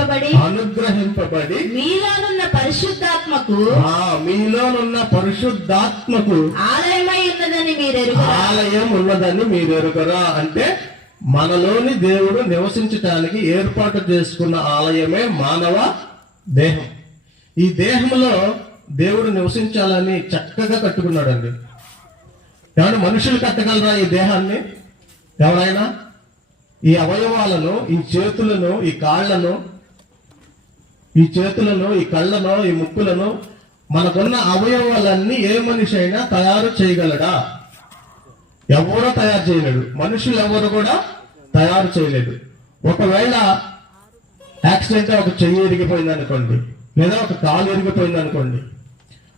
అనుగ్రహింపబడి అనుగ్రహింపబడి మీలోనున్న పరిశుద్ధాత్మకు ఆ మీలోనున్న పరిశుద్ధాత్మకు ఆలయమై ఉన్నదని మీరెరుగు ఆలయం ఉన్నదని మీరు ఎరుగరా అంటే మనలోని దేవుడు నివసించటానికి ఏర్పాటు చేసుకున్న ఆలయమే మానవ దేహం. ఈ దేహంలో దేవుడు నివసించాలని చక్కగా కట్టుకున్నాడండి. ఏమంటే మనుషులు కట్టగలరా ఈ దేహాన్ని? ఎవరైనా? ఈ అవయవాలను ఈ చేతులను ఈ కాళ్ళను ఈ చేతులను ఈ కళ్ళను ఈ ముక్కులను మనకున్న అవయవాలన్నీ ఏ మనిషి అయినా తయారు చేయగలడా? ఎవరో తయారు చేయలేడు మనుషులు ఎవరు కూడా తయారు చేయలేదు. ఒకవేళ యాక్సిడెంట్ ఒక చెయ్యి ఇరిగిపోయింది అనుకోండి లేదా ఒక కాలు ఇరిగిపోయింది అనుకోండి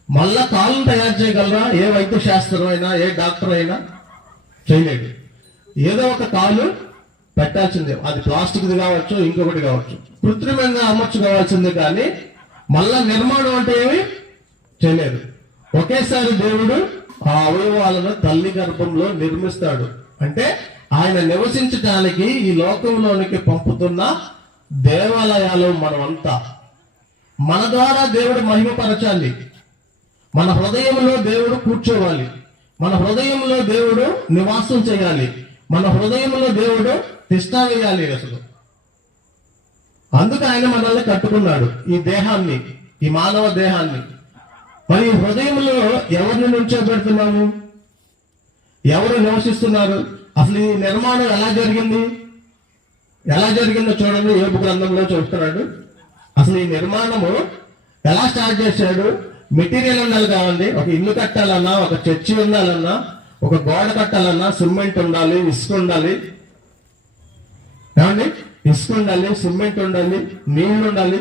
మళ్ళా కాళ్ళను తయారు చేయగలరా? ఏ వైద్య శాస్త్రం అయినా ఏ డాక్టర్ అయినా చేయలేడు ఏదో ఒక కాలు పెట్టాల్సిందే. అది ప్లాస్టిక్ది కావచ్చు ఇంకొకటి కావచ్చు. కృత్రిమంగా అమర్చుకోవాల్సిందే కానీ మళ్ళా నిర్మాణం అంటే ఏమి? చేయలేదు. ఒకేసారి దేవుడు ఆ అవయవాలను తల్లి గర్భంలో నిర్మిస్తాడు. అంటే ఆయన నివసించడానికి ఈ లోకంలోనికి పంపుతున్న దేవాలయాలు మనమంతా. మన ద్వారా దేవుడు మహిమపరచాలి. మన హృదయంలో దేవుడు కూర్చోవాలి. మన హృదయంలో దేవుడు నివాసం చేయాలి. మన హృదయంలో దేవుడు తిష్ట వేయాలి అసలు. అందుకు ఆయన మనల్ని కట్టుకున్నాడు ఈ దేహాన్ని ఈ మానవ దేహాన్ని. మరి ఈ హృదయంలో ఎవరిని నుంచోబెడుతున్నాము? ఎవరు నివసిస్తున్నారు? అసలు ఈ నిర్మాణం ఎలా జరిగింది? ఎలా జరిగిందో చూడండి ఏపు గ్రంథంలో చూస్తున్నాడు. అసలు ఈ నిర్మాణము ఎలా స్టార్ట్ చేశాడు? మెటీరియల్ ఉండాలి కావండి ఒక ఇల్లు కట్టాలన్నా ఒక చర్చి ఉండాలన్నా ఒక గోడ కట్టాలన్నా సిమెంట్ ఉండాలి ఇసుక ఉండాలి. ఏమండి? ఇసుక ఉండాలి సిమెంట్ ఉండాలి నీళ్ళు ఉండాలి.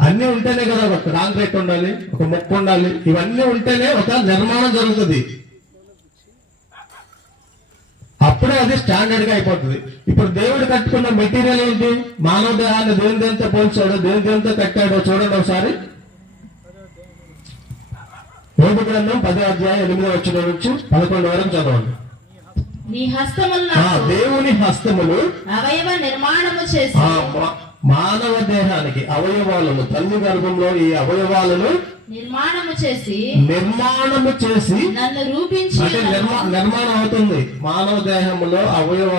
అన్నీ ఉంటేనే కదా ఒక కాంక్రీట్ ఉండాలి ఒక మొక్క ఉండాలి. ఇవన్నీ ఉంటేనే ఒక నిర్మాణం జరుగుతుంది. అప్పుడే అది స్టాండర్డ్గా అయిపోతుంది. ఇప్పుడు దేవుడు కట్టుకున్న మెటీరియల్ ఏంటి? మానవ దేహాన్ని దేని దేనితో పోల్చాడో దేని దేనితో కట్టాడో చూడండి ఒకసారి. యోగ గ్రంథం పదో అధ్యాయం ఎనిమిదో వచ్చిన నుంచి పదకొండు వరకు చదవండి. నీ హస్తములు దేవుని హస్తములు అవయవ నిర్మాణము చేసి మానవ దేహానికి అవయవాలను తల్లి గర్భంలో ఈ అవయవాలను నిర్మాణము చేసి నిర్మాణము చేసి నన్ను రూపించి అంటే నిర్మాణం అవుతుంది. మానవ దేహంలో అవయవ